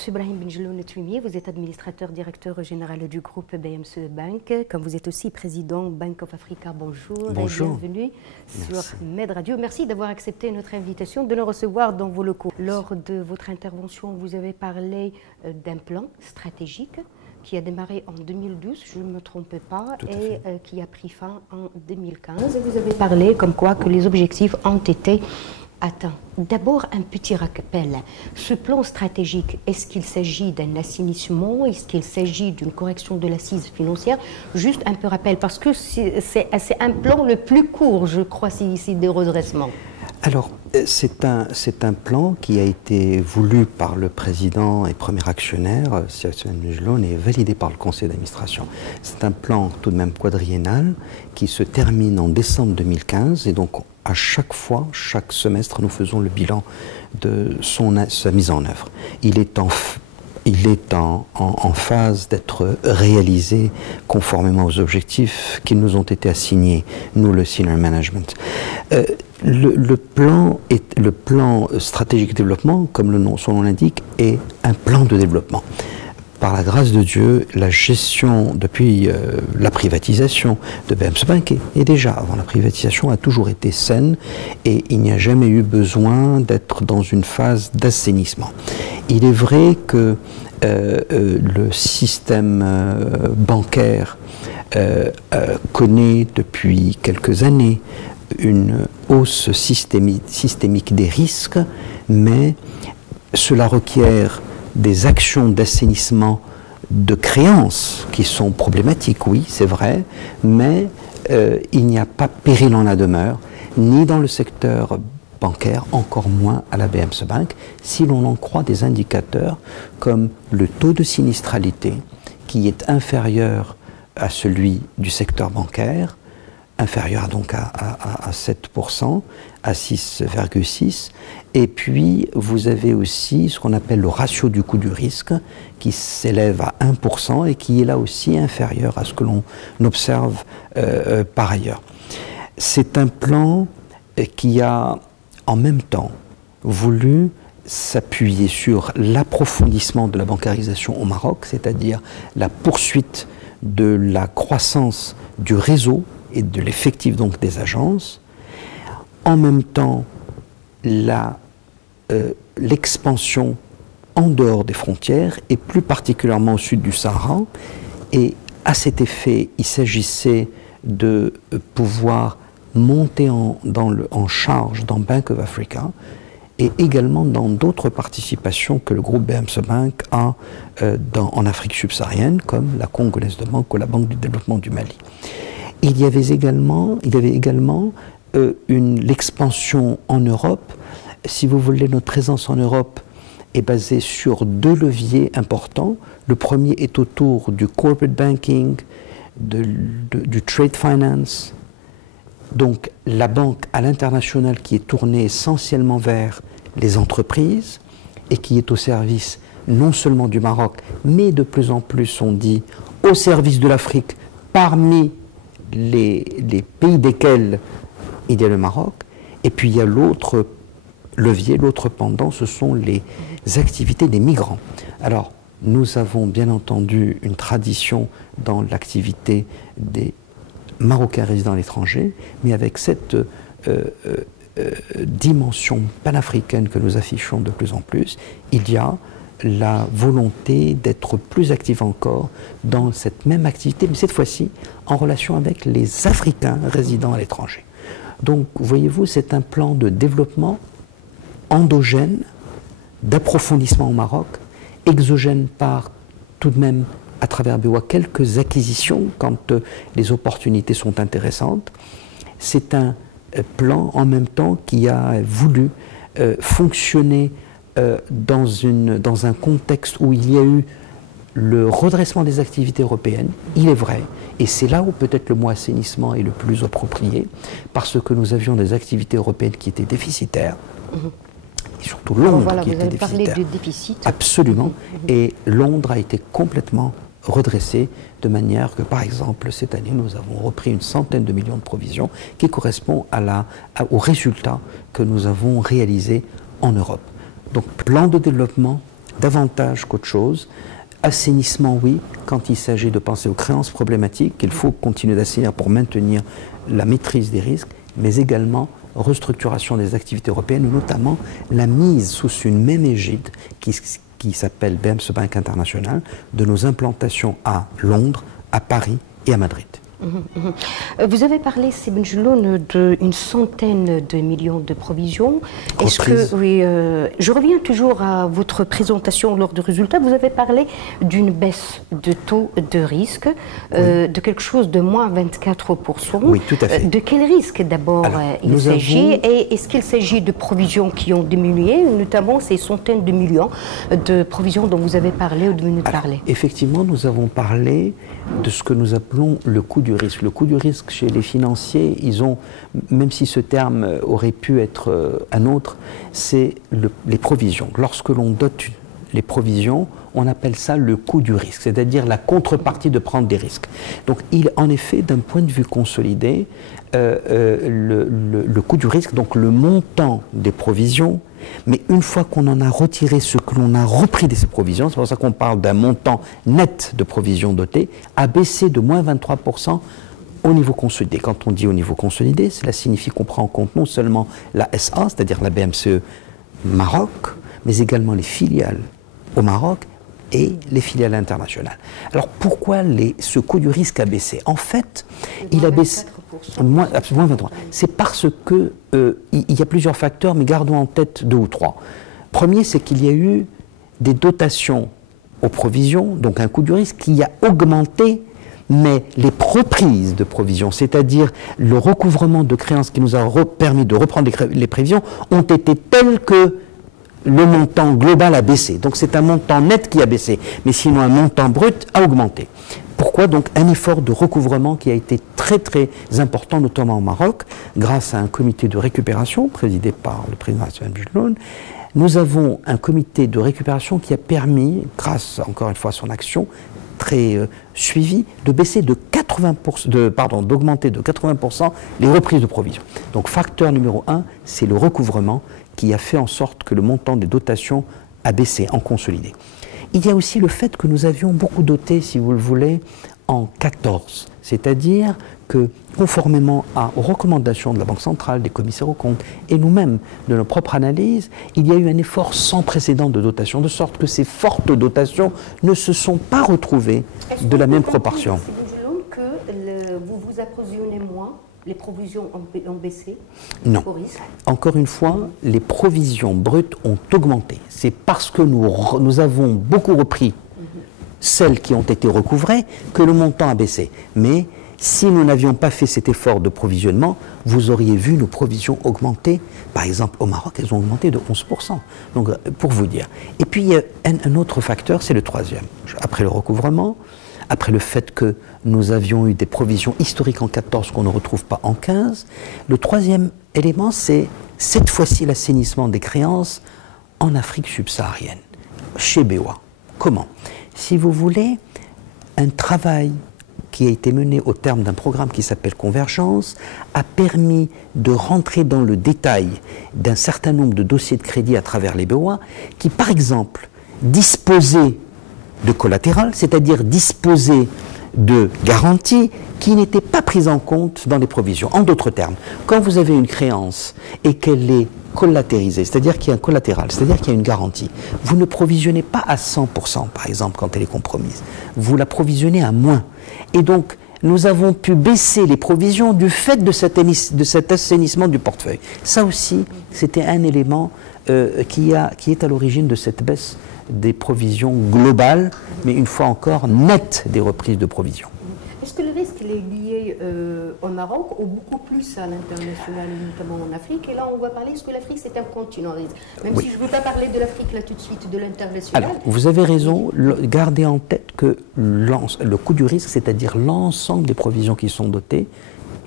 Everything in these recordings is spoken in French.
Monsieur Brahim Benjeloun Twimier, vous êtes administrateur directeur général du groupe BMC Bank, comme vous êtes aussi président Bank of Africa. Bonjour, Bonjour. Et bienvenue sur Med Radio. Merci d'avoir accepté notre invitation, de nous recevoir dans vos locaux. Lors de votre intervention, vous avez parlé d'un plan stratégique qui a démarré en 2012, je ne me trompe pas, et qui a pris fin en 2015. Et vous avez parlé comme quoi que les objectifs ont été attends, d'abord un petit rappel. Ce plan stratégique, est-ce qu'il s'agit d'un assainissement? Est-ce qu'il s'agit d'une correction de l'assise financière? Juste un peu rappel, parce que c'est un plan le plus court, je crois, ici, de redressement. Alors, c'est un plan qui a été voulu par le président et premier actionnaire, Sir Benjeloun, et validé par le conseil d'administration. C'est un plan tout de même quadriennal qui se termine en décembre 2015, et donc à chaque fois, chaque semestre, nous faisons le bilan de sa mise en œuvre. Il est en phase d'être réalisé conformément aux objectifs qui nous ont été assignés, nous le senior management. Le plan stratégique de développement, comme son nom l'indique, est un plan de développement. Par la grâce de Dieu, la gestion depuis la privatisation de BMC Bank, et déjà avant la privatisation, a toujours été saine, et il n'y a jamais eu besoin d'être dans une phase d'assainissement. Il est vrai que le système bancaire connaît depuis quelques années une hausse systémique des risques, mais cela requiert des actions d'assainissement de créances qui sont problématiques, oui, c'est vrai, mais il n'y a pas péril en la demeure, ni dans le secteur bancaire, encore moins à la BMC Bank, si l'on en croit des indicateurs comme le taux de sinistralité qui est inférieur à celui du secteur bancaire, inférieur donc à 7%, à 6,6%. Et puis, vous avez aussi ce qu'on appelle le ratio du coût du risque, qui s'élève à 1% et qui est là aussi inférieur à ce que l'on observe par ailleurs. C'est un plan qui a en même temps voulu s'appuyer sur l'approfondissement de la bancarisation au Maroc, c'est-à-dire la poursuite de la croissance du réseau et de l'effectif donc des agences, en même temps l'expansion en dehors des frontières et plus particulièrement au sud du Sahara, et à cet effet il s'agissait de pouvoir monter en charge dans Bank of Africa et également dans d'autres participations que le groupe BMC Bank a en Afrique subsaharienne, comme la Congolaise de Banque ou la Banque du développement du Mali. Il y avait également l'expansion en Europe. Si vous voulez, notre présence en Europe est basée sur deux leviers importants. Le premier est autour du corporate banking, du trade finance, donc la banque à l'international qui est tournée essentiellement vers les entreprises et qui est au service non seulement du Maroc, mais de plus en plus, on dit, au service de l'Afrique, parmi les pays desquels il y a le Maroc. Et puis il y a l'autre levier, l'autre pendant, ce sont les activités des migrants. Alors, nous avons bien entendu une tradition dans l'activité des Marocains résidant à l'étranger, mais avec cette dimension panafricaine que nous affichons de plus en plus, il y a la volonté d'être plus actif encore dans cette même activité, mais cette fois-ci en relation avec les Africains résidant à l'étranger. Donc, voyez-vous, c'est un plan de développement endogène, d'approfondissement au Maroc, exogène par tout de même, à travers BOA, quelques acquisitions quand les opportunités sont intéressantes. C'est un plan en même temps qui a voulu fonctionner dans un contexte où il y a eu le redressement des activités européennes, il est vrai, et c'est là où peut-être le mot assainissement est le plus approprié, parce que nous avions des activités européennes qui étaient déficitaires, et surtout Londres qui était déficitaire. Vous avez parlé de déficit. Absolument, et Londres a été complètement redressé de manière que, par exemple, cette année, nous avons repris une centaine de millions de provisions qui correspond aux résultats que nous avons réalisés en Europe. Donc, plan de développement davantage qu'autre chose. Assainissement, oui, quand il s'agit de penser aux créances problématiques, qu'il faut continuer d'assainir pour maintenir la maîtrise des risques, mais également restructuration des activités européennes, notamment la mise sous une même égide qui s'appelle BMC Bank International, de nos implantations à Londres, à Paris et à Madrid. Vous avez parlé, Sébène Gelon, d'une centaine de millions de provisions. Est-ce que, oui, je reviens toujours à votre présentation lors du résultat. Vous avez parlé d'une baisse de taux de risque, de quelque chose de moins 24%. Oui, tout à fait. De quel risque d'abord il s'agit? Et est-ce qu'il s'agit de provisions qui ont diminué, notamment ces centaines de millions de provisions dont vous avez parlé ou de venez de parler? Effectivement, nous avons parlé de ce que nous appelons le coût du risque. Le coût du risque chez les financiers, ils ont, même si ce terme aurait pu être un autre, c'est les provisions. Lorsque l'on dote les provisions, on appelle ça le coût du risque, c'est-à-dire la contrepartie de prendre des risques. Donc, en effet, d'un point de vue consolidé, le coût du risque, donc le montant des provisions, mais une fois qu'on en a retiré ce que l'on a repris de ces provisions, c'est pour ça qu'on parle d'un montant net de provisions dotées, a baissé de moins 23% au niveau consolidé. Quand on dit au niveau consolidé, cela signifie qu'on prend en compte non seulement la SA, c'est-à-dire la BMCE Maroc, mais également les filiales au Maroc et les filiales internationales. Alors pourquoi ce coût du risque a baissé? En fait, il a baissé moins 23. C'est parce que il y a plusieurs facteurs, mais gardons en tête 2 ou 3. Premier, c'est qu'il y a eu des dotations aux provisions, donc un coût du risque qui a augmenté, mais les reprises de provisions, c'est-à-dire le recouvrement de créances qui nous a permis de reprendre les prévisions, ont été telles que le montant global a baissé. Donc c'est un montant net qui a baissé, mais sinon un montant brut a augmenté. Pourquoi donc un effort de recouvrement qui a été très très important, notamment au Maroc, grâce à un comité de récupération présidé par le président Sébène Gelon. Nous avons un comité de récupération qui a permis, grâce encore une fois à son action très suivie, de baisser de 80%, d'augmenter de 80% les reprises de provisions. Donc facteur numéro 1, c'est le recouvrement qui a fait en sorte que le montant des dotations a baissé en consolidé. Il y a aussi le fait que nous avions beaucoup doté, si vous le voulez, en 14, c'est-à-dire que conformément aux recommandations de la Banque centrale, des commissaires aux comptes et nous-mêmes de nos propres analyses, il y a eu un effort sans précédent de dotation, de sorte que ces fortes dotations ne se sont pas retrouvées de la même proportion. Est-ce que vous vous approvisionnez moins? Les provisions ont baissé? Non. Encore une fois, les provisions brutes ont augmenté. C'est parce que nous avons beaucoup repris celles qui ont été recouvrées que le montant a baissé. Mais si nous n'avions pas fait cet effort de provisionnement, vous auriez vu nos provisions augmenter. Par exemple, au Maroc, elles ont augmenté de 11%. Donc, pour vous dire. Et puis, il y a un autre facteur, c'est le troisième. Après le recouvrement, après le fait que nous avions eu des provisions historiques en 14 qu'on ne retrouve pas en 15. Le troisième élément, c'est cette fois-ci l'assainissement des créances en Afrique subsaharienne, chez BOA. Comment? Si vous voulez, un travail qui a été mené au terme d'un programme qui s'appelle Convergence a permis de rentrer dans le détail d'un certain nombre de dossiers de crédit à travers les BOA qui, par exemple, disposaient de collatéral, c'est-à-dire disposer de garanties qui n'étaient pas prises en compte dans les provisions. En d'autres termes, quand vous avez une créance et qu'elle est collatérisée, c'est-à-dire qu'il y a un collatéral, c'est-à-dire qu'il y a une garantie, vous ne provisionnez pas à 100%, par exemple, quand elle est compromise. Vous la provisionnez à moins. Et donc, nous avons pu baisser les provisions du fait de cet assainissement du portefeuille. Ça aussi, c'était un élément qui est à l'origine de cette baisse des provisions globales, mais une fois encore nettes des reprises de provisions. Est-ce que le risque est lié au Maroc ou beaucoup plus à l'international, notamment en Afrique? Et là, on va parler, est-ce que l'Afrique, c'est un continent? Même si je ne veux pas parler de l'Afrique là tout de suite, de l'international. Alors, vous avez raison, gardez en tête que le coût du risque, c'est-à-dire l'ensemble des provisions qui sont dotées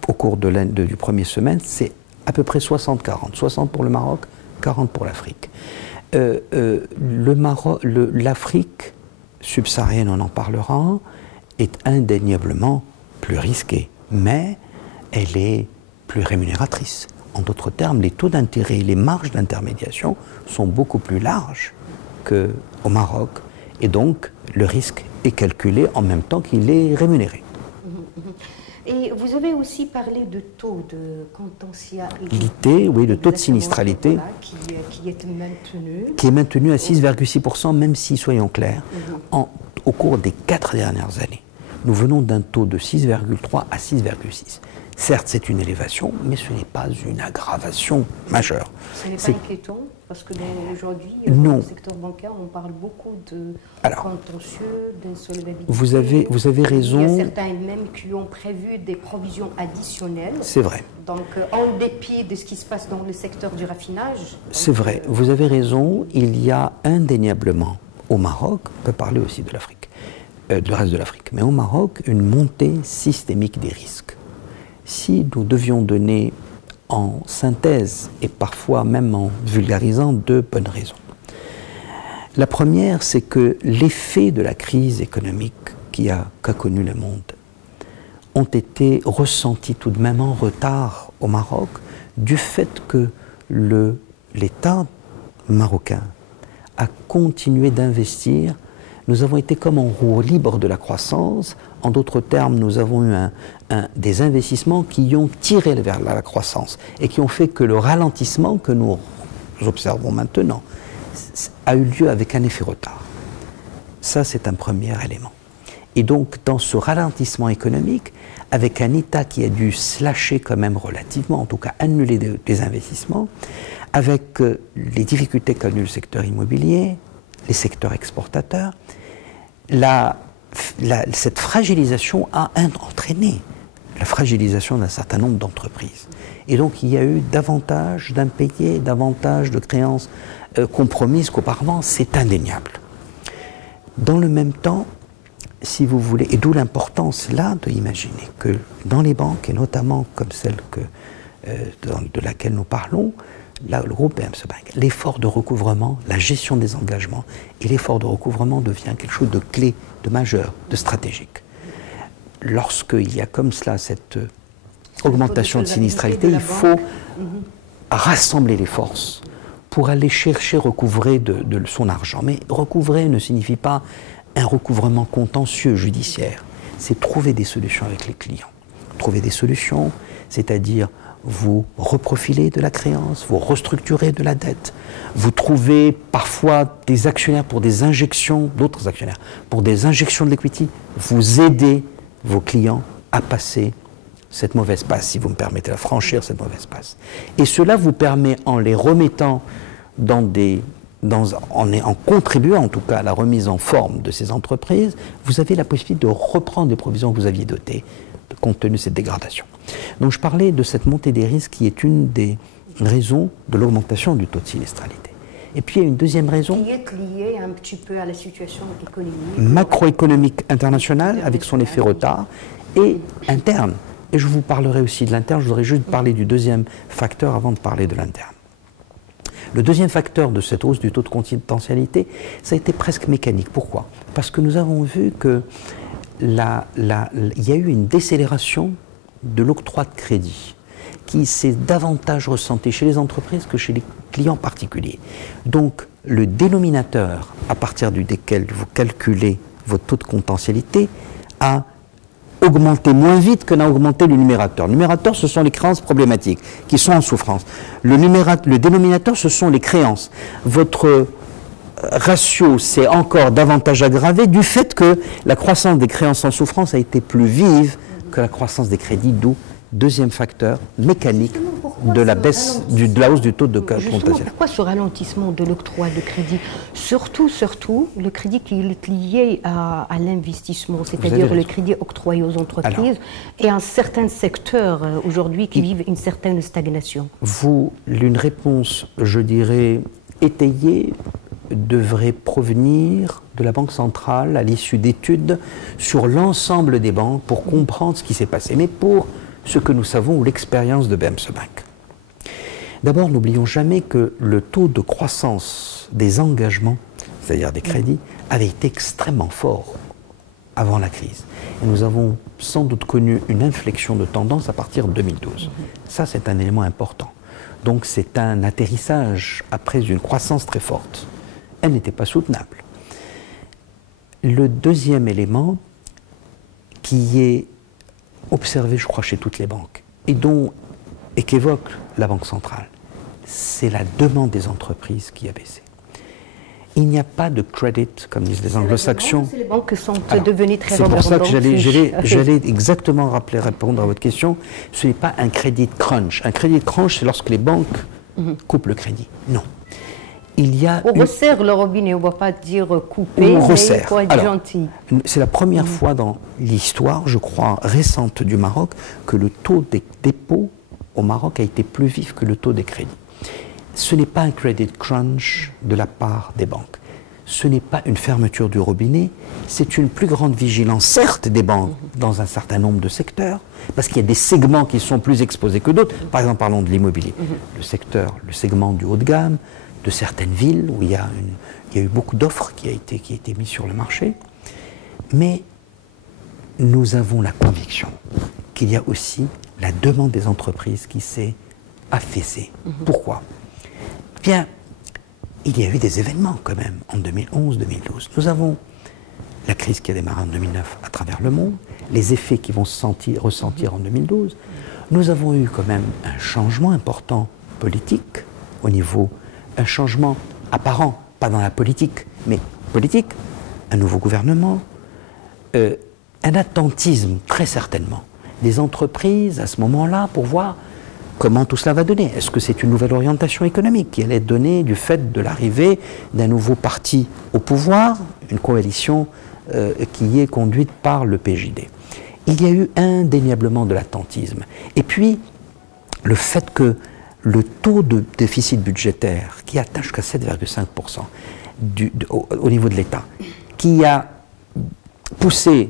au cours du premier semestre, c'est à peu près 60-40. 60 pour le Maroc, 40 pour l'Afrique. L'Afrique subsaharienne, on en parlera, est indéniablement plus risquée, mais elle est plus rémunératrice. En d'autres termes, les taux d'intérêt et les marges d'intermédiation sont beaucoup plus larges qu'au Maroc, et donc le risque est calculé en même temps qu'il est rémunéré. Et vous avez aussi parlé de taux de contentialité, oui, le taux de sinistralité, voilà, qui est maintenu. Qui est maintenu à 6,6%, même si, soyons clairs, au cours des 4 dernières années, nous venons d'un taux de 6,3 à 6,6. Certes, c'est une élévation, mais ce n'est pas une aggravation majeure. Ce n'est pas inquiétant, parce que aujourd'hui, dans le secteur bancaire, on parle beaucoup de contentieux, d'insolvabilité. Vous avez raison. Il y a certains même qui ont prévu des provisions additionnelles. C'est vrai. Donc, en dépit de ce qui se passe dans le secteur du raffinage. C'est vrai, vous avez raison. Il y a indéniablement au Maroc, on peut parler aussi de l'Afrique, du reste de l'Afrique, mais au Maroc, une montée systémique des risques. Si nous devions donner en synthèse et parfois même en vulgarisant 2 bonnes raisons. La première, c'est que l'effet de la crise économique qu'a connu le monde ont été ressentis tout de même en retard au Maroc du fait que l'État marocain a continué d'investir. Nous avons été comme en roue libre de la croissance. En d'autres termes, nous avons eu des investissements qui ont tiré vers la croissance et qui ont fait que le ralentissement que nous observons maintenant a eu lieu avec un effet retard. Ça, c'est un premier élément. Et donc, dans ce ralentissement économique, avec un État qui a dû slasher quand même relativement, en tout cas annuler des investissements, avec les difficultés qu'a connues le secteur immobilier, les secteurs exportateurs, cette fragilisation a entraîné la fragilisation d'un certain nombre d'entreprises. Et donc il y a eu davantage d'impayés, davantage de créances compromises qu'auparavant, c'est indéniable. Dans le même temps, si vous voulez, et d'où l'importance là de imaginer que dans les banques, et notamment comme celle de laquelle nous parlons, là, le groupe BMC Bank, l'effort de recouvrement, la gestion des engagements et l'effort de recouvrement devient quelque chose de clé, de majeur, de stratégique. Lorsqu'il y a comme cela cette augmentation de sinistralité, il faut rassembler les forces pour aller chercher, recouvrer de son argent. Mais recouvrer ne signifie pas un recouvrement contentieux, judiciaire. C'est trouver des solutions avec les clients. Trouver des solutions, c'est-à-dire vous reprofilez de la créance, vous restructurez de la dette, vous trouvez parfois des actionnaires pour des injections, d'autres actionnaires, pour des injections de l'equity, vous aidez vos clients à passer cette mauvaise passe, si vous me permettez, à franchir cette mauvaise passe. Et cela vous permet, en les remettant en contribuant en tout cas à la remise en forme de ces entreprises, vous avez la possibilité de reprendre des provisions que vous aviez dotées, compte tenu de cette dégradation. Donc je parlais de cette montée des risques qui est une des raisons de l'augmentation du taux de sinistralité. Et puis il y a une deuxième raison. Qui est liée un petit peu à la situation économique. Macroéconomique internationale, avec son effet retard, et interne. Et je vous parlerai aussi de l'interne, je voudrais juste parler du deuxième facteur avant de parler de l'interne. Le deuxième facteur de cette hausse du taux de potentialité, ça a été presque mécanique. Pourquoi? Parce que nous avons vu que il y a eu une décélération de l'octroi de crédit qui s'est davantage ressenti chez les entreprises que chez les clients particuliers. Donc, le dénominateur à partir duquel vous calculez votre taux de potentialité a augmenté moins vite que n'a augmenté le numérateur. Le numérateur, ce sont les créances problématiques qui sont en souffrance. Le dénominateur, ce sont les créances. Votre ratio s'est encore davantage aggravé du fait que la croissance des créances en souffrance a été plus vive que la croissance des crédits, d'où deuxième facteur mécanique de la baisse, de la hausse du taux de potentialité. Pourquoi ce ralentissement de l'octroi de crédit? Surtout, le crédit qui est lié à l'investissement, c'est-à-dire le crédit octroyé aux entreprises et un certain secteur aujourd'hui qui vivent une certaine stagnation. Une réponse, je dirais, étayée devrait provenir de la Banque centrale à l'issue d'études sur l'ensemble des banques pour comprendre ce qui s'est passé. Mais pour ce que nous savons ou l'expérience de BMC Bank. D'abord, n'oublions jamais que le taux de croissance des engagements, c'est-à-dire des crédits, avait été extrêmement fort avant la crise. Et nous avons sans doute connu une inflexion de tendance à partir de 2012. Ça, c'est un élément important. Donc, c'est un atterrissage après une croissance très forte. elle n'était pas soutenable. Le deuxième élément qui est observé, je crois, chez toutes les banques, et qu'évoque la Banque centrale, c'est la demande des entreprises qui a baissé. Il n'y a pas de credit, comme disent les anglo-saxons. Les banques sont devenues très rebordantes. C'est pour ça que j'allais okay. exactement répondre à votre question. Ce n'est pas un crédit crunch. Un crédit crunch, c'est lorsque les banques coupent le crédit. Non. On resserre le robinet, on ne va pas dire couper, mais il faut être gentil. C'est la première fois dans l'histoire, je crois, récente du Maroc, que le taux des dépôts au Maroc a été plus vif que le taux des crédits. Ce n'est pas un credit crunch de la part des banques. Ce n'est pas une fermeture du robinet, c'est une plus grande vigilance, certes, des banques dans un certain nombre de secteurs, parce qu'il y a des segments qui sont plus exposés que d'autres. Par exemple, parlons de l'immobilier. Le segment du haut de gamme, de certaines villes où il y a eu beaucoup d'offres qui a été mises sur le marché. Mais nous avons la conviction qu'il y a aussi la demande des entreprises qui s'est affaissée. Pourquoi ? Bien, il y a eu des événements quand même en 2011-2012. Nous avons la crise qui a démarré en 2009 à travers le monde, les effets qui vont se ressentir en 2012. Nous avons eu quand même un changement important politique au niveau, un changement apparent, pas dans la politique, mais politique, un nouveau gouvernement, un attentisme très certainement des entreprises à ce moment-là pour voir comment tout cela va donner. Est-ce que c'est une nouvelle orientation économique qui allait être donnée du fait de l'arrivée d'un nouveau parti au pouvoir, une coalition qui est conduite par le PJD. Il y a eu indéniablement de l'attentisme. Et puis, le fait que le taux de déficit budgétaire, qui atteint jusqu'à 7,5% au niveau de l'État, qui a poussé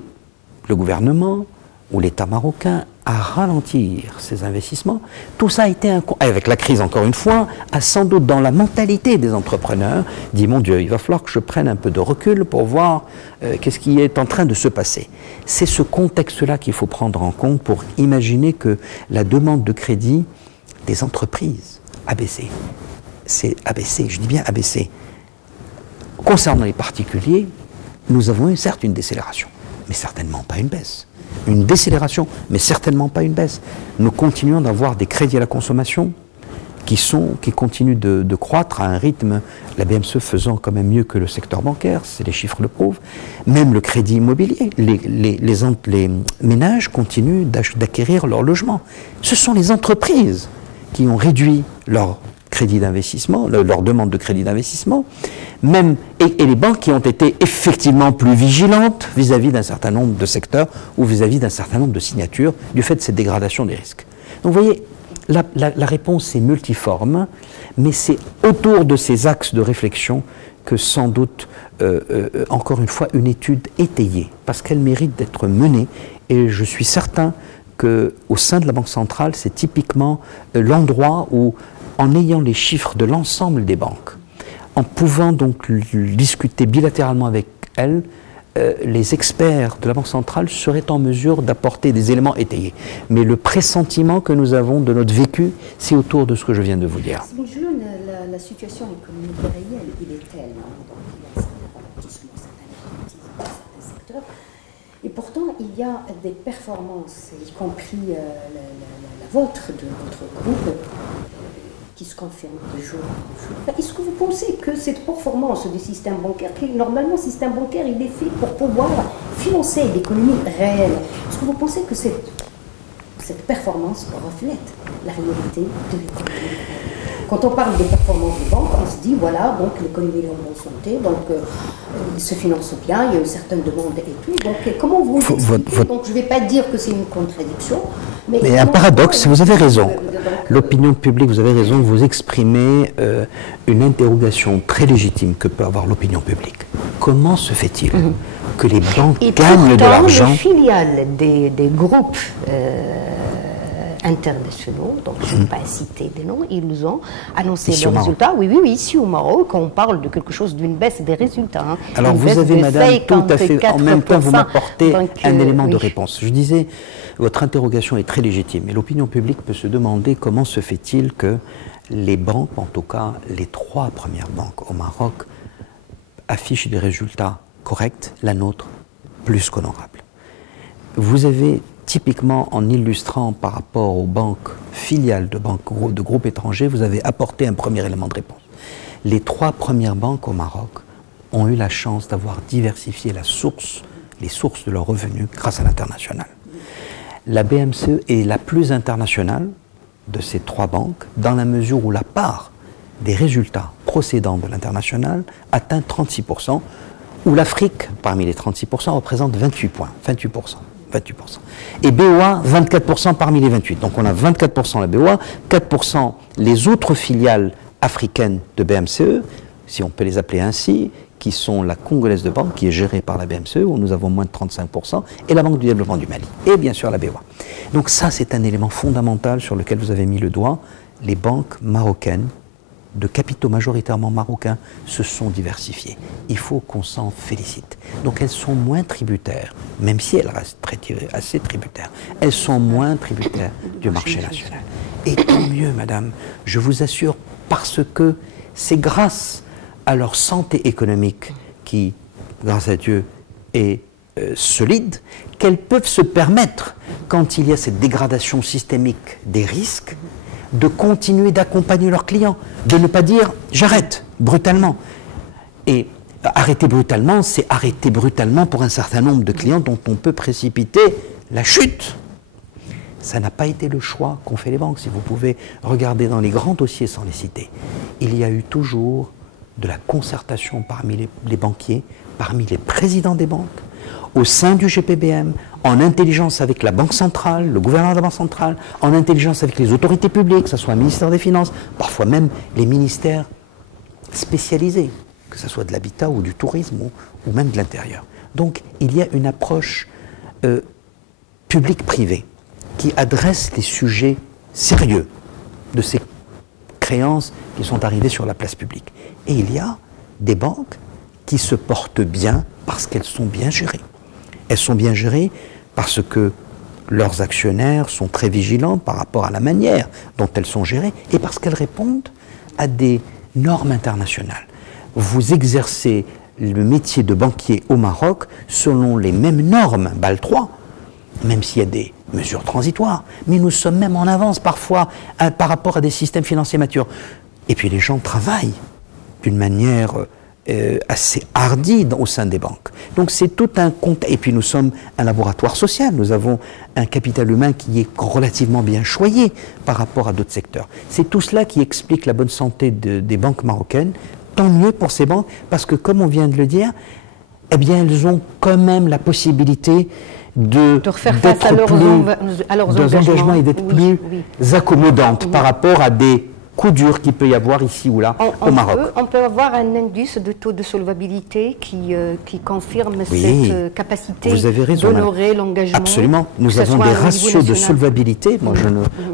le gouvernement ou l'État marocain à ralentir ses investissements, tout ça a été, avec la crise encore une fois, a sans doute dans la mentalité des entrepreneurs, dit mon Dieu, il va falloir que je prenne un peu de recul pour voir qu'est-ce qui est en train de se passer. C'est ce contexte-là qu'il faut prendre en compte pour imaginer que la demande de crédit des entreprises a baissé. C'est abaissé, je dis bien abaissé. Concernant les particuliers, nous avons eu certes une décélération, mais certainement pas une baisse. Une décélération, mais certainement pas une baisse. Nous continuons d'avoir des crédits à la consommation qui continuent de croître à un rythme, la BMSE faisant quand même mieux que le secteur bancaire, c'est les chiffres le prouvent. Même le crédit immobilier, les ménages continuent d'acquérir leur logement. Ce sont les entreprises qui ont réduit leur crédit d'investissement, leur demande de crédit d'investissement, et les banques qui ont été effectivement plus vigilantes vis-à-vis d'un certain nombre de secteurs ou vis-à-vis d'un certain nombre de signatures du fait de cette dégradation des risques. Donc vous voyez, la réponse est multiforme, mais c'est autour de ces axes de réflexion que sans doute, encore une fois, une étude étayée, parce qu'elle mérite d'être menée, et je suis certain qu'au sein de la Banque centrale, c'est typiquement l'endroit où, en ayant les chiffres de l'ensemble des banques, en pouvant donc discuter bilatéralement avec elles, les experts de la Banque centrale seraient en mesure d'apporter des éléments étayés. Mais le pressentiment que nous avons de notre vécu, c'est autour de ce que je viens de vous dire. La situation économique réelle, il est tel, donc il y a certains ralentissements, certains secteurs, et pourtant il y a des performances, y compris la vôtre, de votre groupe, qui se confirme de jour en jour. Est-ce que vous pensez que cette performance du système bancaire, qui normalement le système bancaire il est fait pour pouvoir financer l'économie réelle, est-ce que vous pensez que cette performance reflète la réalité de l'économie réelle? Quand on parle des performances des banques, on se dit voilà, donc l'économie est en bonne santé, donc il se finance bien, il y a une certaine demande et tout. Donc comment vous expliquez? Donc je ne vais pas dire que c'est une contradiction, mais un paradoxe, vous avez raison. L'opinion publique, vous avez raison, vous exprimez une interrogation très légitime que peut avoir l'opinion publique. Comment se fait-il que les banques gagnent de l'argent? Les filiales des groupes internationaux, donc je ne vais pas citer des noms, ils ont annoncé les résultats. Oui, ici au Maroc, on parle de quelque chose d'une baisse des résultats. Hein. Alors vous avez, madame, tout à fait, en même temps, vous m'apportez un élément de réponse. Je disais, votre interrogation est très légitime, et l'opinion publique peut se demander comment se fait-il que les banques, en tout cas les 3 premières banques au Maroc, affiche des résultats corrects, la nôtre plus qu'honorable. Vous avez typiquement, en illustrant par rapport aux banques filiales de groupes étrangers, vous avez apporté un premier élément de réponse. Les 3 premières banques au Maroc ont eu la chance d'avoir diversifié les sources de leurs revenus grâce à l'international. La BMCE est la plus internationale de ces 3 banques dans la mesure où la part des résultats procédant de l'international atteint 36%, où l'Afrique, parmi les 36%, représente 28 points, 28%. Et BOA, 24% parmi les 28. Donc on a 24% la BOA, 4% les autres filiales africaines de BMCE, si on peut les appeler ainsi, qui sont la Congolaise de Banque, qui est gérée par la BMCE, où nous avons moins de 35%, et la Banque du Développement du Mali, et bien sûr la BOA. Donc ça, c'est un élément fondamental sur lequel vous avez mis le doigt. Les banques marocaines, de capitaux majoritairement marocains, se sont diversifiées. Il faut qu'on s'en félicite. Donc elles sont moins tributaires, même si elles restent assez tributaires, elles sont moins tributaires du marché national. Et tant mieux, madame, je vous assure, parce que c'est grâce à leur santé économique qui, grâce à Dieu, est solide, qu'elles peuvent se permettre, quand il y a cette dégradation systémique des risques, de continuer d'accompagner leurs clients, de ne pas dire « j'arrête » brutalement. Et arrêter brutalement, c'est arrêter brutalement pour un certain nombre de clients dont on peut précipiter la chute. Ça n'a pas été le choix qu'ont fait les banques. Si vous pouvez regarder dans les grands dossiers sans les citer, il y a eu toujours de la concertation parmi les banquiers, parmi les présidents des banques, au sein du GPBM, en intelligence avec la Banque centrale, le gouverneur de la Banque centrale, en intelligence avec les autorités publiques, que ce soit le ministère des Finances, parfois même les ministères spécialisés, que ce soit de l'habitat ou du tourisme ou même de l'intérieur. Donc il y a une approche publique-privée qui adresse les sujets sérieux de ces créances qui sont arrivées sur la place publique. Et il y a des banques qui se portent bien parce qu'elles sont bien gérées. Elles sont bien gérées parce que leurs actionnaires sont très vigilants par rapport à la manière dont elles sont gérées et parce qu'elles répondent à des normes internationales. Vous exercez le métier de banquier au Maroc selon les mêmes normes, BAL 3, même s'il y a des mesures transitoires, mais nous sommes même en avance parfois par rapport à des systèmes financiers matures. Et puis les gens travaillent d'une manière assez hardie au sein des banques. Donc c'est tout un contexte. Et puis nous sommes un laboratoire social. Nous avons un capital humain qui est relativement bien choyé par rapport à d'autres secteurs. C'est tout cela qui explique la bonne santé des banques marocaines. Tant mieux pour ces banques, parce que comme on vient de le dire, eh bien elles ont quand même la possibilité de refaire face à leurs engagements et d'être plus accommodantes par rapport à des coups durs qu'il peut y avoir ici ou là au Maroc. On peut avoir un indice de taux de solvabilité qui confirme cette capacité d'honorer l'engagement. Absolument. Nous avons des ratios de solvabilité, moi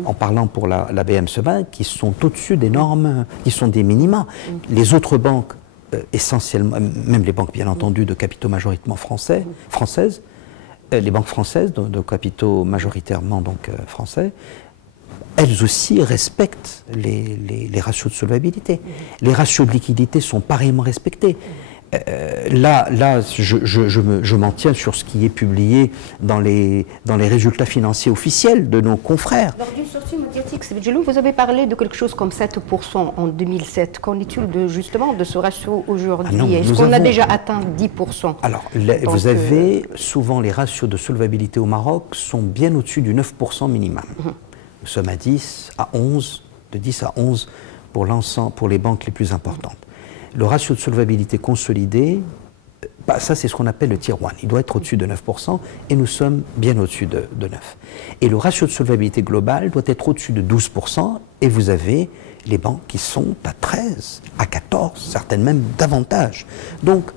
en parlant pour la BMCE Bank, qui sont au-dessus des normes, qui sont des minima. Les autres banques, essentiellement, même les banques bien entendu de capitaux majoritairement françaises, les banques françaises de capitaux majoritairement donc français, elles aussi respectent les ratios de solvabilité. Les ratios de liquidité sont pareillement respectés. Là, je m'en tiens sur ce qui est publié dans les résultats financiers officiels de nos confrères. Lors d'une sortie médiatique, vous avez parlé de quelque chose comme 7% en 2007. Qu'en est-il justement de ce ratio aujourd'hui? Est-ce qu'on a déjà atteint 10%? Alors, vous avez souvent les ratios de solvabilité au Maroc sont bien au-dessus du 9% minimum. Nous sommes à 10, à 11, de 10 à 11 pour les banques les plus importantes. Le ratio de solvabilité consolidé, ça c'est ce qu'on appelle le Tier 1. Il doit être au-dessus de 9% et nous sommes bien au-dessus de 9. Et le ratio de solvabilité global doit être au-dessus de 12% et vous avez les banques qui sont à 13, à 14, certaines même davantage. Donc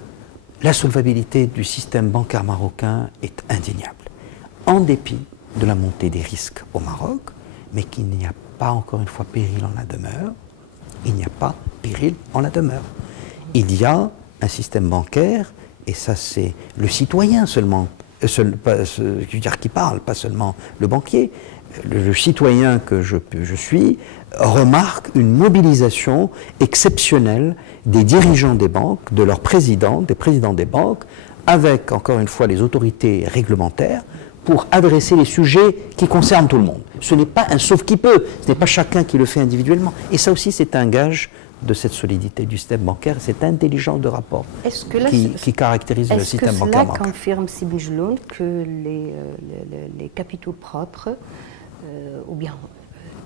la solvabilité du système bancaire marocain est indéniable. En dépit de la montée des risques au Maroc, mais qu'il n'y a pas, encore une fois, péril en la demeure. Il n'y a pas péril en la demeure. Il y a un système bancaire, et ça c'est le citoyen seulement qui parle, pas seulement le banquier, le citoyen que je suis, remarque une mobilisation exceptionnelle des dirigeants des banques, de leurs présidents, des présidents des banques, avec, encore une fois, les autorités réglementaires, pour adresser les sujets qui concernent tout le monde. Ce n'est pas un sauf-qui-peut, ce n'est pas chacun qui le fait individuellement. Et ça aussi, c'est un gage de cette solidité du système bancaire, cette intelligence de rapport qui caractérise le système bancaire marocain. Est-ce que cela confirme, Sibin Jelloun, que les capitaux propres, ou bien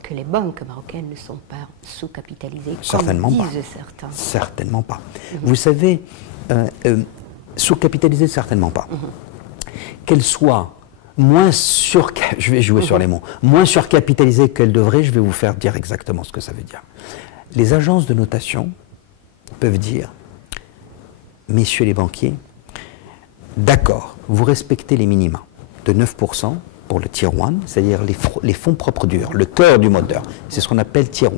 que les banques marocaines ne sont pas sous-capitalisées, Certainement comme pas. disent certains? Certainement pas. Vous savez, sous-capitalisées, certainement pas. Qu'elles soient moins je vais jouer sur les mots, moins surcapitalisées qu'elles devraient, je vais vous faire dire exactement ce que ça veut dire. Les agences de notation peuvent dire, messieurs les banquiers, d'accord, vous respectez les minima de 9% pour le Tier 1, c'est-à-dire les fonds propres durs, le cœur du moteur, c'est ce qu'on appelle Tier 1,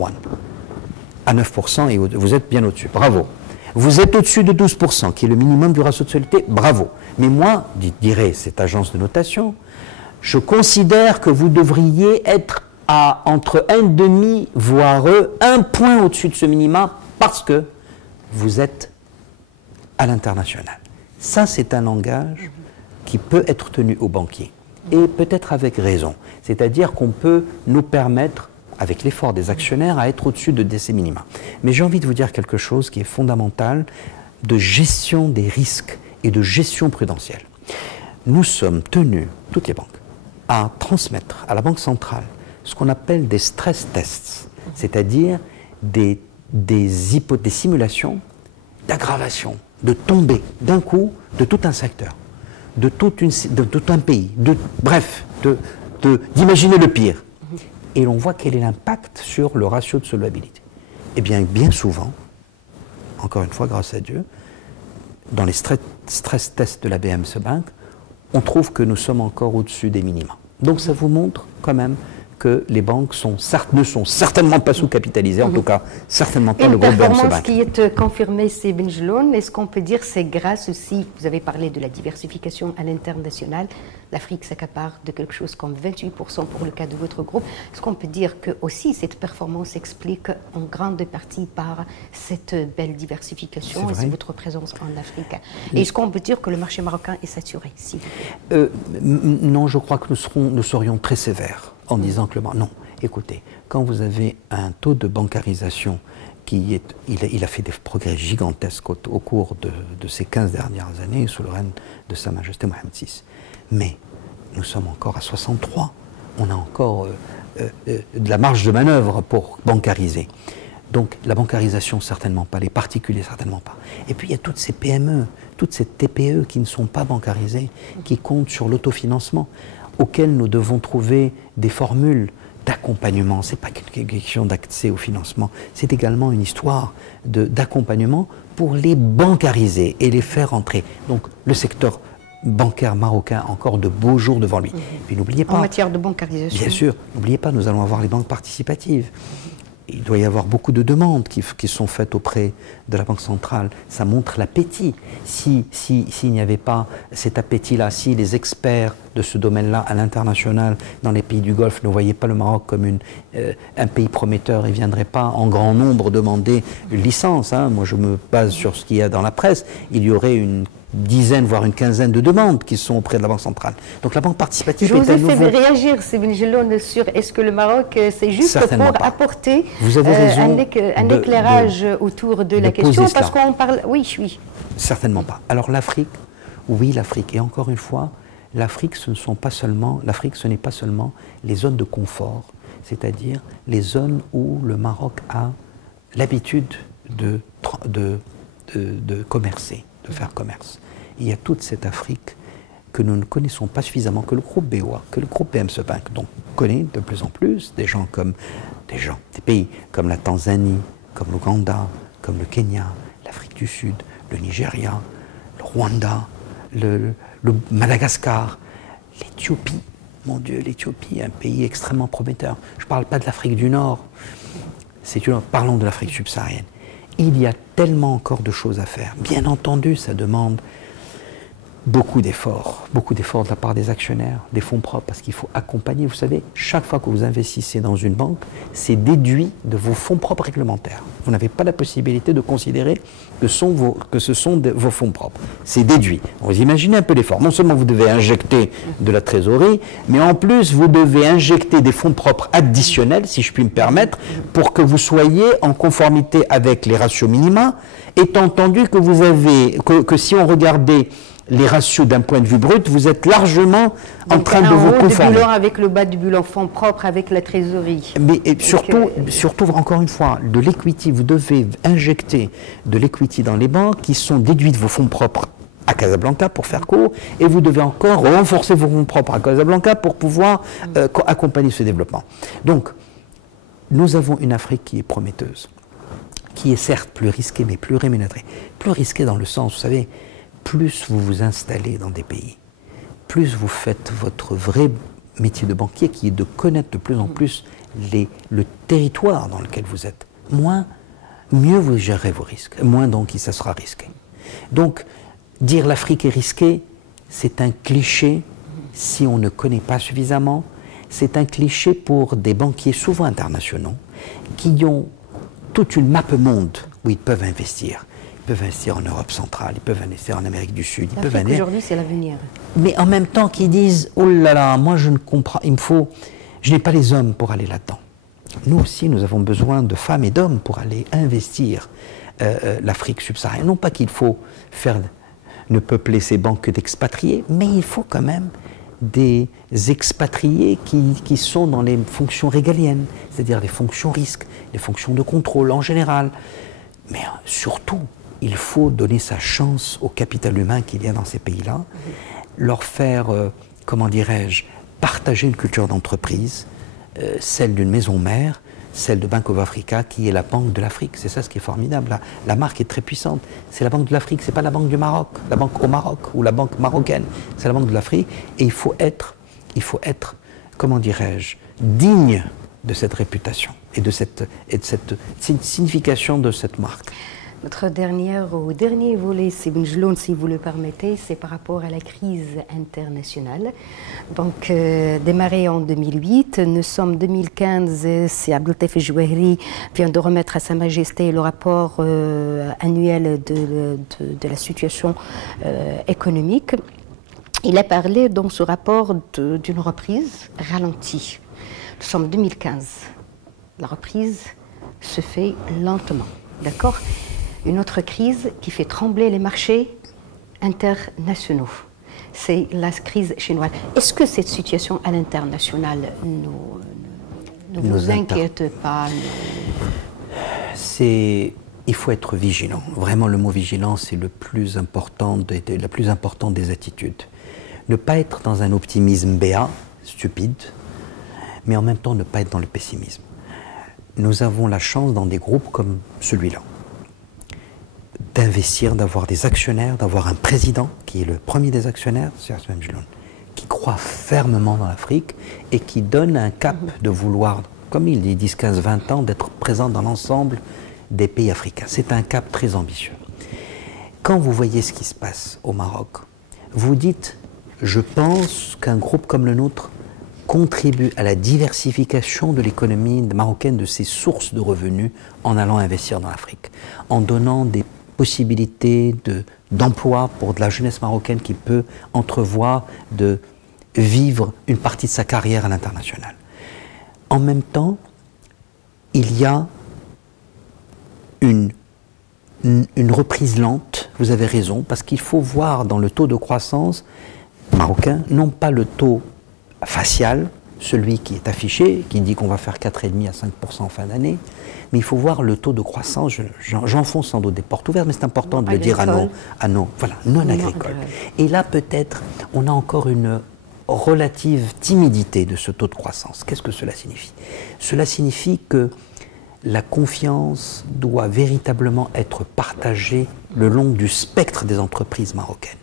à 9%, et vous êtes bien au-dessus, bravo. Vous êtes au-dessus de 12%, qui est le minimum du ratio de solidité, bravo. Mais moi, dirait cette agence de notation, je considère que vous devriez être à entre 1,5 voire 1 point au-dessus de ce minima parce que vous êtes à l'international. Ça, c'est un langage qui peut être tenu aux banquiers, et peut-être avec raison. C'est-à-dire qu'on peut nous permettre, avec l'effort des actionnaires, à être au-dessus de ces minima. Mais j'ai envie de vous dire quelque chose qui est fondamental de gestion des risques et de gestion prudentielle. Nous sommes tenus, toutes les banques, à transmettre à la Banque centrale ce qu'on appelle des stress tests, c'est-à-dire des simulations d'aggravation, de tomber d'un coup de tout un secteur, de tout un pays, bref, d'imaginer le pire. Et l'on voit quel est l'impact sur le ratio de solvabilité. Eh bien, bien souvent, encore une fois, grâce à Dieu, dans les stress tests de la BMC Bank, on trouve que nous sommes encore au-dessus des minima. Donc ça vous montre quand même que les banques ne sont certainement pas sous-capitalisées, en tout cas certainement pas le groupe BMC Bank. Une performance qui est confirmée, c'est Sibin Jelloun. Est-ce qu'on peut dire que c'est grâce aussi, vous avez parlé de la diversification à l'international, l'Afrique s'accapare de quelque chose comme 28% pour le cas de votre groupe. Est-ce qu'on peut dire que aussi cette performance s'explique en grande partie par cette belle diversification et votre présence en Afrique? Et est-ce qu'on peut dire que le marché marocain est saturé? Non, je crois que nous serions très sévères en disant que non, écoutez, quand vous avez un taux de bancarisation il a fait des progrès gigantesques au cours de ces 15 dernières années sous le règne de Sa Majesté Mohamed VI. Mais nous sommes encore à 63. On a encore de la marge de manœuvre pour bancariser. Donc la bancarisation, certainement pas. Les particuliers, certainement pas. Et puis il y a toutes ces PME, toutes ces TPE qui ne sont pas bancarisées, qui comptent sur l'autofinancement, auxquelles nous devons trouver des formules d'accompagnement. Ce n'est pas qu'une question d'accès au financement, c'est également une histoire d'accompagnement pour les bancariser et les faire entrer. Donc le secteur bancaire marocain a encore de beaux jours devant lui. Puis n'oubliez pas... En matière de bancarisation. Bien sûr, n'oubliez pas, nous allons avoir les banques participatives. Il doit y avoir beaucoup de demandes qui sont faites auprès de la Banque centrale. Ça montre l'appétit. S'il n'y avait pas cet appétit-là, si les experts de ce domaine-là à l'international, dans les pays du Golfe, ne voyaient pas le Maroc comme un pays prometteur, ils ne viendraient pas en grand nombre demander une licence. Moi, je me base sur ce qu'il y a dans la presse. Il y aurait une dizaine, voire une quinzaine de demandes qui sont auprès de la Banque centrale. Donc la banque participative est à nouveau... Je vous ai fait réagir, Sibin Jelloun, sur est-ce que le Maroc, c'est juste pour apporter un éclairage autour de la question, parce qu'on parle... Oui. Certainement pas. Alors l'Afrique, oui, l'Afrique. Et encore une fois, l'Afrique, ce n'est pas seulement les zones de confort, c'est-à-dire les zones où le Maroc a l'habitude de commercer, de faire commerce. Il y a toute cette Afrique que nous ne connaissons pas suffisamment, que le groupe BOA, que le groupe BMC Bank, donc connaît de plus en plus des pays comme la Tanzanie, comme l'Ouganda, comme le Kenya, l'Afrique du Sud, le Nigeria, le Rwanda, le Madagascar, l'Éthiopie. Mon Dieu, l'Éthiopie est un pays extrêmement prometteur. Je ne parle pas de l'Afrique du Nord, parlons de l'Afrique subsaharienne. Il y a tellement encore de choses à faire. Bien entendu, ça demande beaucoup d'efforts de la part des actionnaires, des fonds propres, parce qu'il faut accompagner. Vous savez, chaque fois que vous investissez dans une banque, c'est déduit de vos fonds propres réglementaires. Vous n'avez pas la possibilité de considérer que ce sont vos fonds propres. C'est déduit. Vous imaginez un peu l'effort. Non seulement vous devez injecter de la trésorerie, mais en plus vous devez injecter des fonds propres additionnels, si je puis me permettre, pour que vous soyez en conformité avec les ratios minima, étant entendu que vous avez, que si on regardait les ratios d'un point de vue brut, vous êtes largement en train de vous conformer. Du bilan avec le bas du bilan fonds propres avec la trésorerie. Mais surtout, encore une fois, de l'equity, vous devez injecter de l'equity dans les banques qui sont déduits de vos fonds propres à Casablanca pour faire court, et vous devez encore renforcer vos fonds propres à Casablanca pour pouvoir accompagner ce développement. Donc, nous avons une Afrique qui est prometteuse, qui est certes plus risquée, mais plus rémunératrice. Plus risquée dans le sens, vous savez, plus vous vous installez dans des pays, plus vous faites votre vrai métier de banquier, qui est de connaître de plus en plus le territoire dans lequel vous êtes, mieux vous gérez vos risques, moins donc ça sera risqué. Donc, dire l'Afrique est risquée, c'est un cliché si on ne connaît pas suffisamment. C'est un cliché pour des banquiers souvent internationaux qui ont toute une map monde où ils peuvent investir. Ils peuvent investir en Europe centrale, ils peuvent investir en Amérique du Sud. Aujourd'hui, c'est l'avenir. Mais en même temps, qui disent, oh là là, moi je ne comprends, je n'ai pas les hommes pour aller là-dedans. Nous aussi, nous avons besoin de femmes et d'hommes pour aller investir l'Afrique subsaharienne. Non pas qu'il faut ne peupler ces banques que d'expatriés, mais il faut quand même des expatriés qui sont dans les fonctions régaliennes, c'est-à-dire les fonctions risques, les fonctions de contrôle en général. Mais surtout, il faut donner sa chance au capital humain qu'il y a dans ces pays-là, leur faire, comment dirais-je, partager une culture d'entreprise, celle d'une maison mère, celle de Bank of Africa, qui est la Banque de l'Afrique. C'est ça ce qui est formidable. La marque est très puissante. C'est la Banque de l'Afrique, c'est pas la Banque du Maroc, la Banque au Maroc ou la Banque marocaine. C'est la Banque de l'Afrique. Et il faut être, comment dirais-je, digne de cette réputation et de cette signification de cette marque. Notre dernier volet, si vous le permettez, c'est par rapport à la crise internationale. Donc, démarré en 2008, nous sommes 2015, c'est Abdeltef Jouahri vient de remettre à Sa Majesté le rapport annuel de la situation économique. Il a parlé dans ce rapport d'une reprise ralentie. Nous sommes 2015. La reprise se fait lentement, d'accord ? Une autre crise qui fait trembler les marchés internationaux, c'est la crise chinoise. Est-ce que cette situation à l'international ne vous inquiète pas? Il faut être vigilant. Vraiment, le mot vigilant, c'est la plus importante des attitudes. Ne pas être dans un optimisme béat, stupide, mais en même temps ne pas être dans le pessimisme. Nous avons la chance dans des groupes comme celui-là d'investir, d'avoir des actionnaires, d'avoir un président qui est le premier des actionnaires, qui croit fermement dans l'Afrique et qui donne un cap de vouloir, comme il dit 10, 15, 20 ans, d'être présent dans l'ensemble des pays africains. C'est un cap très ambitieux. Quand vous voyez ce qui se passe au Maroc, vous dites, je pense qu'un groupe comme le nôtre contribue à la diversification de l'économie marocaine, de ses sources de revenus, en allant investir dans l'Afrique, en donnant des possibilités d'emploi pour de la jeunesse marocaine qui peut entrevoir de vivre une partie de sa carrière à l'international. En même temps, il y a une reprise lente, vous avez raison, parce qu'il faut voir dans le taux de croissance marocain, non pas le taux facial, celui qui est affiché, qui dit qu'on va faire 4,5 à 5% en fin d'année, mais il faut voir le taux de croissance, j'enfonce sans doute des portes ouvertes, mais c'est important de le dire à nos voilà, non agricoles. Et là, peut-être, on a encore une relative timidité de ce taux de croissance. Qu'est-ce que cela signifie? Cela signifie que la confiance doit véritablement être partagée le long du spectre des entreprises marocaines.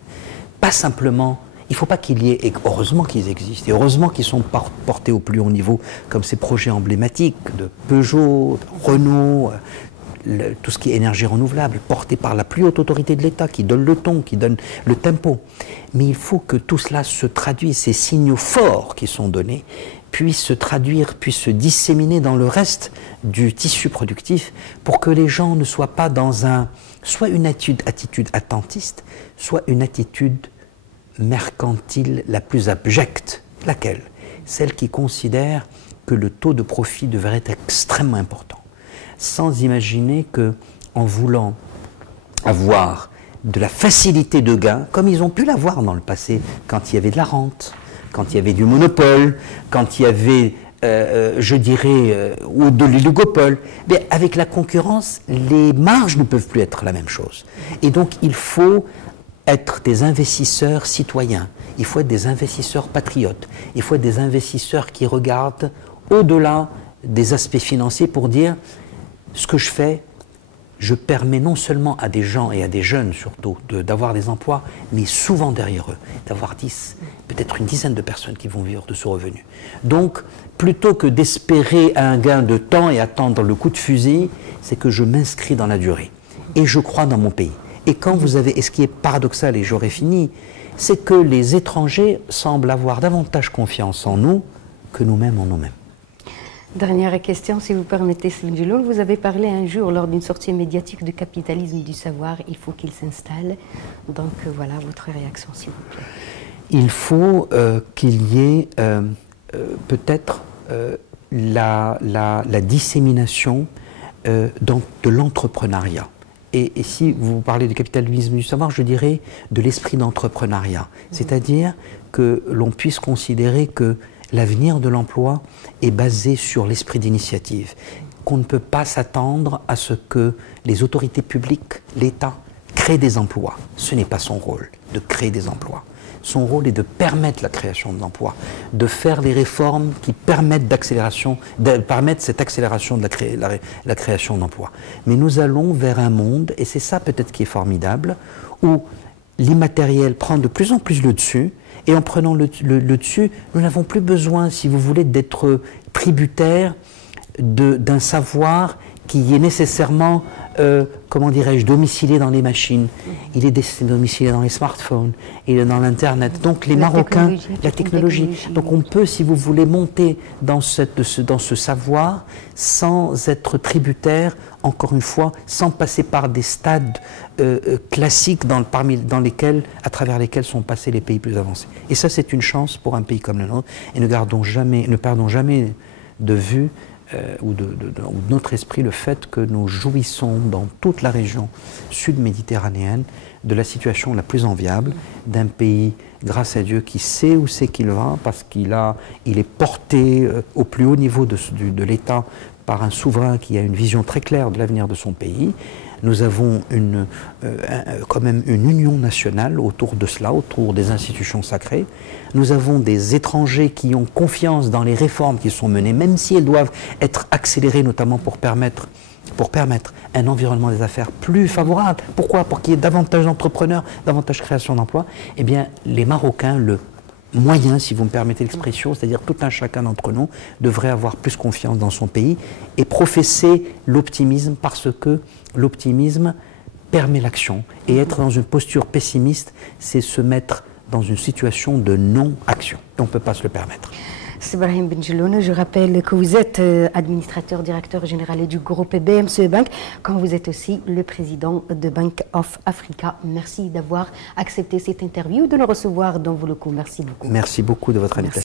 Pas simplement, il ne faut pas qu'il y ait, et heureusement qu'ils existent, et heureusement qu'ils sont portés au plus haut niveau, comme ces projets emblématiques de Peugeot, de Renault, tout ce qui est énergie renouvelable, porté par la plus haute autorité de l'État, qui donne le ton, qui donne le tempo. Mais il faut que tout cela se traduise, ces signaux forts qui sont donnés, puissent se traduire, puissent se disséminer dans le reste du tissu productif, pour que les gens ne soient pas dans soit une attitude attentiste, soit une attitude mercantile la plus abjecte. Laquelle? Celle qui considère que le taux de profit devrait être extrêmement important, sans imaginer que, en voulant avoir de la facilité de gain, comme ils ont pu l'avoir dans le passé, quand il y avait de la rente, quand il y avait du monopole, quand il y avait, je dirais, ou de l'oligopole, mais avec la concurrence, les marges ne peuvent plus être la même chose. Et donc, il faut être des investisseurs citoyens, il faut être des investisseurs patriotes, il faut être des investisseurs qui regardent au-delà des aspects financiers pour dire ce que je fais, je permets non seulement à des gens et à des jeunes surtout d'avoir des emplois, mais souvent derrière eux, d'avoir 10, peut-être une dizaine de personnes qui vont vivre de ce revenu. Donc, plutôt que d'espérer un gain de temps et attendre le coup de fusil, c'est que je m'inscris dans la durée. Et je crois dans mon pays. Et quand vous avez, et ce qui est paradoxal, et j'aurai fini, c'est que les étrangers semblent avoir davantage confiance en nous que nous-mêmes en nous-mêmes. Dernière question, si vous permettez, Céline Djelloul. Vous avez parlé un jour lors d'une sortie médiatique du capitalisme du savoir. Il faut qu'il s'installe. Donc voilà votre réaction, s'il vous plaît. Il faut qu'il y ait peut-être la dissémination de l'entrepreneuriat. Et si vous parlez du capitalisme du savoir, je dirais de l'esprit d'entrepreneuriat. C'est-à-dire que l'on puisse considérer que l'avenir de l'emploi est basé sur l'esprit d'initiative, qu'on ne peut pas s'attendre à ce que les autorités publiques, l'État, créent des emplois. Ce n'est pas son rôle de créer des emplois. Son rôle est de permettre la création d'emplois, de faire les réformes qui permettent cette accélération de la création d'emplois. Mais nous allons vers un monde, et c'est ça peut-être qui est formidable, où l'immatériel prend de plus en plus le dessus. Et en prenant le dessus, nous n'avons plus besoin, si vous voulez, d'être tributaires d'un savoir qui est nécessairement, comment dirais-je, domicilié dans les machines. Il est domicilié dans les smartphones, il est dans l'Internet. Donc les Marocains, la technologie. Donc on peut, si vous voulez, monter dans ce savoir sans être tributaire, encore une fois, sans passer par des stades classiques à travers lesquels sont passés les pays plus avancés. Et ça, c'est une chance pour un pays comme le nôtre. Et ne perdons jamais de vue ou de notre esprit le fait que nous jouissons dans toute la région sud-méditerranéenne de la situation la plus enviable d'un pays, grâce à Dieu, qui sait où c'est qu'il va, parce qu'il est porté au plus haut niveau de l'État par un souverain qui a une vision très claire de l'avenir de son pays. Nous avons quand même une union nationale autour de cela, autour des institutions sacrées. Nous avons des étrangers qui ont confiance dans les réformes qui sont menées, même si elles doivent être accélérées, notamment pour permettre un environnement des affaires plus favorable. Pourquoi? Pour qu'il y ait davantage d'entrepreneurs, davantage de création d'emplois. Eh bien, les Marocains, le moyen, si vous me permettez l'expression, c'est-à-dire tout un chacun d'entre nous, devrait avoir plus confiance dans son pays et professer l'optimisme, parce que l'optimisme permet l'action. Et être dans une posture pessimiste, c'est se mettre dans une situation de non-action. Et on ne peut pas se le permettre. Brahim Bendjelloul, je rappelle que vous êtes administrateur, directeur général du groupe BMCE Bank, quand vous êtes aussi le président de Bank of Africa. Merci d'avoir accepté cette interview, de nous recevoir dans vos locaux. Merci beaucoup. Merci beaucoup de votre invitation.